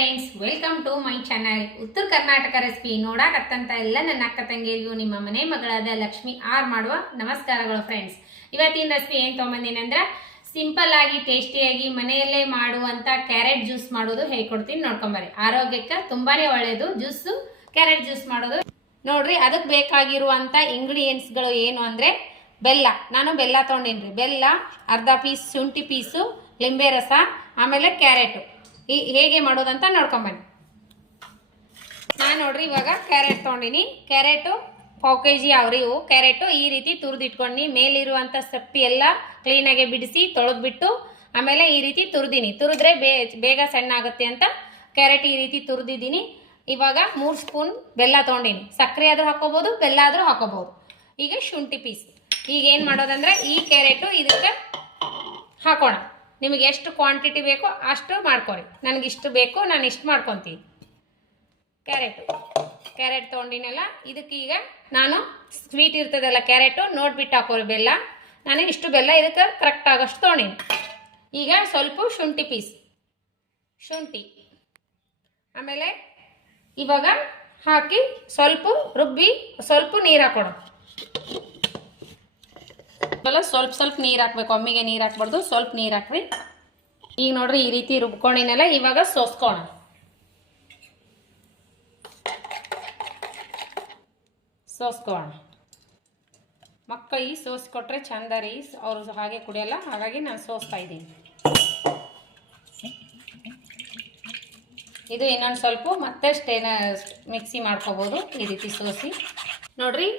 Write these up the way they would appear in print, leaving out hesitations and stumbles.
Friends, welcome to my channel. ಉತ್ತರ Karnataka recipe ನೋಡಾಕತ್ತಂತ ಎಲ್ಲ ನನ್ನ ಅಕ್ಕ ತಂಗಿಯರಿಗೂ ನಿಮ್ಮ ಮನೆ ಮಗಳಾದ ಲಕ್ಷ್ಮಿ ಆರ್ ಮಾಡುವ ನಮಸ್ಕಾರಗಳು ಫ್ರೆಂಡ್ಸ್. ಇವತ್ತಿನ ರೆಸಿಪಿ ಏನು ತೊಗೊಂಬಂದಿನಿ ಅಂದ್ರೆ ಸಿಂಪಲ್ ಆಗಿ ಟೇಸ್ಟಿಯಾಗಿ ಮನೆಯಲ್ಲೇ ಮಾಡುವಂತ ಕ್ಯಾರೆಟ್ ಜ್ಯೂಸ್ ಮಾಡೋದು ಹೇಳ್ಕೊಡ್ತೀನಿ, ನೋಡ್ಕೊಂಬರ್ರಿ. ಆರೋಗ್ಯಕ್ಕೆ ತುಂಬಾನೇ ಒಳ್ಳೆಯದು ಜ್ಯೂಸು, ಕ್ಯಾರೆಟ್ ಜ್ಯೂಸ್ ಮಾಡೋದು. ನೋಡ್ರಿ, ಅದಕ್ಕೆ ಬೇಕಾಗಿರುವಂತ ಇಂಗ್ರೀಡಿಯೆಂಟ್ಸ್ಗಳು ಏನು ಅಂದ್ರೆ ಬೆಲ್ಲ. ನಾನು ಬೆಲ್ಲ ತೊಗೊಂಡಿನ್ರಿ. ಬೆಲ್ಲ, ಅರ್ಧ ಪೀಸ್ ಶುಂಠಿ ಪೀಸು, ಲಿಂಬೆ ರಸ, ಆಮೇಲೆ ಕ್ಯಾರೆಟು. ಹೇಗೆ ಮಾಡೋದಂತ ನೋಡ್ಕೊಂಬನ್ನಿ. ನಾನು ನೋಡ್ರಿ ಇವಾಗ ಕ್ಯಾರೆಟ್ ತೊಗೊಂಡಿನಿ. ಕ್ಯಾರೆಟು ಪಾವು kg ಅವ್ರಿ. ಇವು ಕ್ಯಾರೆಟು ಈ ರೀತಿ ತುರಿದಿಟ್ಕೊಂಡು ಮೇಲಿರುವಂಥ ಸಪ್ಪಿ ಎಲ್ಲ ಕ್ಲೀನಾಗಿ ಬಿಡಿಸಿ ತೊಳೆದ್ಬಿಟ್ಟು ಆಮೇಲೆ ಈ ರೀತಿ ತುರಿದೀನಿ. ತುರಿದ್ರೆ ಬೇಗ ಸಣ್ಣ ಆಗುತ್ತೆ ಅಂತ ಕ್ಯಾರೆಟ್ ಈ ರೀತಿ ತುರಿದಿದ್ದೀನಿ. ಇವಾಗ 3 ಸ್ಪೂನ್ ಬೆಲ್ಲ ತೊಗೊಂಡಿನಿ. ಸಕ್ಕರೆ ಆದರೂ ಹಾಕೋಬೋದು, ಬೆಲ್ಲ ಆದರೂ ಹಾಕೋಬೋದು. ಈಗ ಶುಂಠಿ ಪೀಸ್. ಈಗ ಏನು ಮಾಡೋದಂದ್ರೆ ಈ ಕ್ಯಾರೆಟು ಇದಕ್ಕೆ ಹಾಕೋಣ. ನಿಮಗೆ ಎಷ್ಟು ಕ್ವಾಂಟಿಟಿ ಬೇಕೋ ಅಷ್ಟು ಮಾಡ್ಕೊರಿ. ನನಗಿಷ್ಟು ಬೇಕು, ನಾನು ಇಷ್ಟು ಮಾಡ್ಕೊತೀನಿ. ಕ್ಯಾರೆಟ್ ತೊಗೊಂಡಿನಲ್ಲ, ಇದಕ್ಕೆ ಈಗ ನಾನು ಸ್ವೀಟ್ ಇರ್ತದಲ್ಲ ಕ್ಯಾರೆಟು ನೋಡ್ಬಿಟ್ಟು ಹಾಕೋರಿ ಬೆಲ್ಲ. ನಾನು ಇಷ್ಟು ಬೆಲ್ಲ ಇದಕ್ಕೆ ಕರೆಕ್ಟ್ ಆಗೋಷ್ಟು ತೊಗೊಂಡಿನಿ. ಈಗ ಸ್ವಲ್ಪ ಶುಂಠಿ ಪೀಸ್, ಶುಂಠಿ ಆಮೇಲೆ ಇವಾಗ ಹಾಕಿ ಸ್ವಲ್ಪ ರುಬ್ಬಿ ಸ್ವಲ್ಪ ನೀರು ಹಾಕೋಣ. ಸ್ವಲ್ಪ ನೀರು ಹಾಕ್ಬೇಕು, ಒಮ್ಮೆಗೆ ನೀರು ಹಾಕ್ಬಾರ್ದು, ಸ್ವಲ್ಪ ನೀರು ಹಾಕ್ರಿ. ಈಗ ನೋಡ್ರಿ ಈ ರೀತಿ ರುಬ್ಕೊಂಡಿನಲ್ಲ, ಇವಾಗ ಸೋಸ್ಕೋಣ. ಮಕ್ಕಳಿಗೆ ಸೋಸ್ಕೊಟ್ರೆ ಚಂದ ರೀ, ಅವರು ಹಾಗೆ ಕುಡಿಯಲ್ಲ, ಹಾಗಾಗಿ ನಾನು ಸೋಸ್ತಾ ಇದ್ದೀನಿ. ಇದು ಇನ್ನೊಂದು ಸ್ವಲ್ಪ ಮತ್ತೆ ಮಿಕ್ಸಿ ಮಾಡ್ಕೋಬೋದು ಈ ರೀತಿ ಸೋಸಿ. ನೋಡ್ರಿ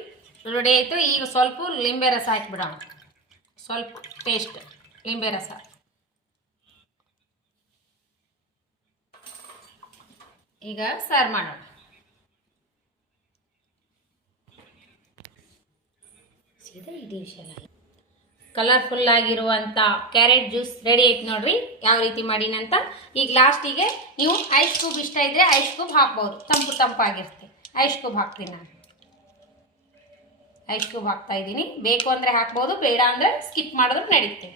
ರೆಡಿ ಆಯಿತು. ಈಗ ಸ್ವಲ್ಪ ಲಿಂಬೆ ರಸ ಹಾಕಿಬಿಡೋಣ, ಸ್ವಲ್ಪ ಟೇಸ್ಟ್ ಲಿಂಬೆ ರಸ. ಈಗ ಸರ್ವ್ ಮಾಡೋಣ. ಕಲರ್ಫುಲ್ ಆಗಿರುವಂಥ ಕ್ಯಾರೆಟ್ ಜ್ಯೂಸ್ ರೆಡಿ ಐತೆ ನೋಡ್ರಿ, ಯಾವ ರೀತಿ ಮಾಡಿನಂತ. ಈಗ ಲಾಸ್ಟಿಗೆ ನೀವು ಐಸ್ ಕ್ಯೂಬ್ ಇಷ್ಟ ಇದ್ರೆ ಐಸ್ ಕ್ಯೂಬ್ ಹಾಕ್ಬೋದು, ತಂಪಾಗಿರುತ್ತೆ. ಐಸ್ ಕ್ಯೂಬ್ ಹಾಕ್ತೀನಿ ನಾನು. ಐಸ್ ಕ್ಯೂಬ್ ಹಾಕ್ತಾ ಇದ್ದೀನಿ. ಬೇಕು ಅಂದರೆ ಹಾಕ್ಬೋದು, ಬೇಡ ಅಂದರೆ ಸ್ಕಿಪ್ ಮಾಡಿದ್ರು ನಡೀತೆ.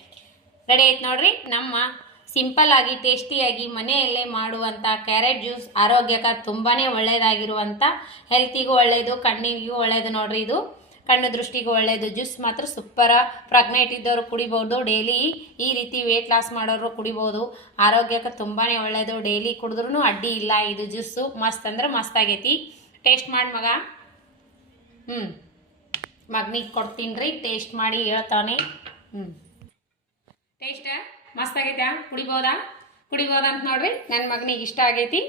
ರೆಡಿ ಆಯ್ತು ನೋಡ್ರಿ ನಮ್ಮ ಸಿಂಪಲ್ ಆಗಿ ಟೇಸ್ಟಿಯಾಗಿ ಮನೆಯಲ್ಲೇ ಮಾಡುವಂಥ ಕ್ಯಾರೆಟ್ ಜ್ಯೂಸ್. ಆರೋಗ್ಯಕ್ಕೆ ತುಂಬಾ ಒಳ್ಳೆಯದಾಗಿರುವಂಥ, ಹೆಲ್ತಿಗೂ ಒಳ್ಳೆಯದು, ಕಣ್ಣಿಗೂ ಒಳ್ಳೆಯದು ನೋಡ್ರಿ. ಇದು ಕಣ್ಣು ದೃಷ್ಟಿಗೂ ಒಳ್ಳೆಯದು. ಜ್ಯೂಸ್ ಮಾತ್ರ ಸೂಪರ. ಪ್ರೆಗ್ನೆಂಟ್ ಇದ್ದವರು ಕುಡಿಬೋದು, ಡೈಲಿ ಈ ರೀತಿ ವೆಯ್ಟ್ ಲಾಸ್ ಮಾಡೋರು ಕುಡಿಬೋದು. ಆರೋಗ್ಯಕ್ಕೆ ತುಂಬಾ ಒಳ್ಳೆಯದು. ಡೈಲಿ ಕುಡಿದ್ರೂ ಅಡ್ಡಿ ಇಲ್ಲ ಇದು ಜ್ಯೂಸು. ಮಸ್ತ್ ಅಂದ್ರೆ ಮಸ್ತ್ ಆಗೈತಿ. ಟೇಸ್ಟ್ ಮಾಡಿ ಮಗ. ಮಗನಿಗೆ ಕೊಡ್ತೀನಿ ರೀ, ಟೇಸ್ಟ್ ಮಾಡಿ ಹೇಳ್ತಾನೆ. ಟೇಸ್ಟ್ ಮಸ್ತ್ ಆಗೈತಾ? ಕುಡಿಬೋದಾ ಅಂತ ನೋಡ್ರಿ. ನನ್ನ ಮಗನಿಗೆ ಇಷ್ಟ ಆಗೈತಿ.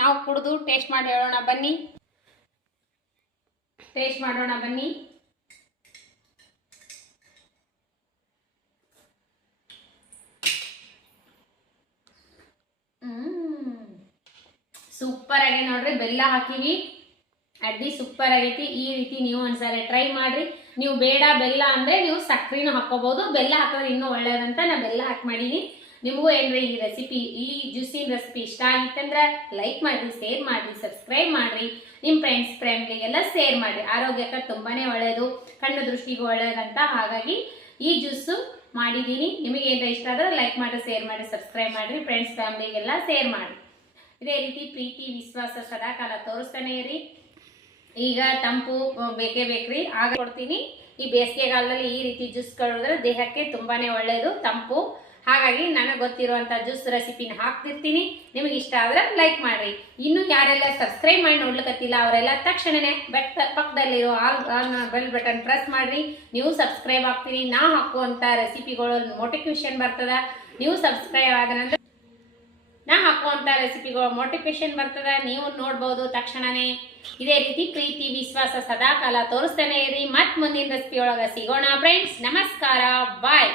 ನಾವು ಕುಡಿದು ಟೇಸ್ಟ್ ಮಾಡಿ ಹೇಳೋಣ ಬನ್ನಿ. ಟೇಸ್ಟ್ ಮಾಡೋಣ ಬನ್ನಿ. ಸೂಪರ್ ಆಗಿ ನೋಡ್ರಿ, ಬೆಲ್ಲ ಹಾಕಿವಿ, ಅಡ್ಡಿ ಸೂಪರ್ ಆಗೈತಿ. ಈ ರೀತಿ ನೀವು ಒಂದ್ಸಲ ಟ್ರೈ ಮಾಡ್ರಿ. ನೀವು ಬೇಡ ಬೆಲ್ಲ ಅಂದರೆ ನೀವು ಸಕ್ಕರೆನೂ ಹಾಕೋಬಹುದು. ಬೆಲ್ಲ ಹಾಕಿದ್ರೆ ಇನ್ನೂ ಒಳ್ಳೇದಂತ ನಾನು ಬೆಲ್ಲ ಹಾಕಿ ಮಾಡೀನಿ. ನಿಮಗೂ ಏನ್ರಿ ಈ ರೆಸಿಪಿ, ಈ ಜ್ಯೂಸಿನ ರೆಸಿಪಿ ಇಷ್ಟ ಆಗಿತ್ತಂದ್ರೆ ಲೈಕ್ ಮಾಡಿರಿ, ಶೇರ್ ಮಾಡಿರಿ, ಸಬ್ಸ್ಕ್ರೈಬ್ ಮಾಡಿರಿ. ನಿಮ್ಮ ಫ್ರೆಂಡ್ಸ್ ಫ್ಯಾಮಿಲಿಗೆಲ್ಲ ಶೇರ್ ಮಾಡಿರಿ. ಆರೋಗ್ಯಕ್ಕೆ ತುಂಬಾ ಒಳ್ಳೆಯದು, ಕಣ್ಣು ದೃಷ್ಟಿಗೂ ಒಳ್ಳೆಯದಂತ. ಹಾಗಾಗಿ ಈ ಜ್ಯೂಸು ಮಾಡಿದ್ದೀನಿ. ನಿಮಗೆ ಏನಾರ ಇಷ್ಟ ಆದರೆ ಲೈಕ್ ಮಾಡಿ, ಶೇರ್ ಮಾಡಿ, ಸಬ್ಸ್ಕ್ರೈಬ್ ಮಾಡಿರಿ. ಫ್ರೆಂಡ್ಸ್ ಫ್ಯಾಮಿಲಿಗೆಲ್ಲ ಶೇರ್ ಮಾಡಿ. ಇದೇ ರೀತಿ ಪ್ರೀತಿ ವಿಶ್ವಾಸ ಸದಾಕಾಲ ತೋರಿಸ್ತಾನೆ ಇರಿ. ಈಗ ತಂಪು ಬೇಕೇ ಬೇಕ್ರಿ, ಆಗ ಕೊಡ್ತೀನಿ. ಈ ಬೇಸಿಗೆಗಾಲದಲ್ಲಿ ಈ ರೀತಿ ಜ್ಯೂಸ್ ಕೊಡಿದ್ರೆ ದೇಹಕ್ಕೆ ತುಂಬಾನೇ ಒಳ್ಳೆಯದು, ತಂಪು. ಹಾಗಾಗಿ ನನಗೆ ಗೊತ್ತಿರುವಂಥ ಜ್ಯೂಸ್ ರೆಸಿಪಿನ ಹಾಕ್ತಿರ್ತೀನಿ. ನಿಮಗೆ ಇಷ್ಟ ಆದರೆ ಲೈಕ್ ಮಾಡಿರಿ. ಇನ್ನು ಯಾರೆಲ್ಲ ಸಬ್ಸ್ಕ್ರೈಬ್ ಮಾಡಿ ನೋಡ್ಲಿಕ್ಕತ್ತಿಲ್ಲ ಅವರೆಲ್ಲ ತಕ್ಷಣನೇ ಪಕ್ಕದಲ್ಲಿರೋ ಬೆಲ್ ಬಟನ್ ಪ್ರೆಸ್ ಮಾಡಿರಿ. ನೀವು ಸಬ್ಸ್ಕ್ರೈಬ್ ಆಗ್ತೀರಿ. ನಾ ಹಾಕುವಂಥ ರೆಸಿಪಿಗಳು ನೋಟಿಫಿಕೇಶನ್ ಬರ್ತದ. ನೀವು ಸಬ್ಸ್ಕ್ರೈಬ್ ಆದ ನಂತರ ನಾ ಹಾಕುವಂಥ ರೆಸಿಪಿಗಳು ನೋಟಿಫಿಕೇಶನ್ ಬರ್ತದೆ, ನೀವು ನೋಡ್ಬೋದು ತಕ್ಷಣನೇ. ಇದೇ ರೀತಿ ಪ್ರೀತಿ ವಿಶ್ವಾಸ ಸದಾಕಾಲ ತೋರಿಸ್ತಾನೆ ಇರಿ. ಮತ್ತೆ ಮುಂದಿನ ರೆಸಿಪಿ ಒಳಗೆ ಸಿಗೋಣ ಫ್ರೆಂಡ್ಸ್. ನಮಸ್ಕಾರ, ಬಾಯ್.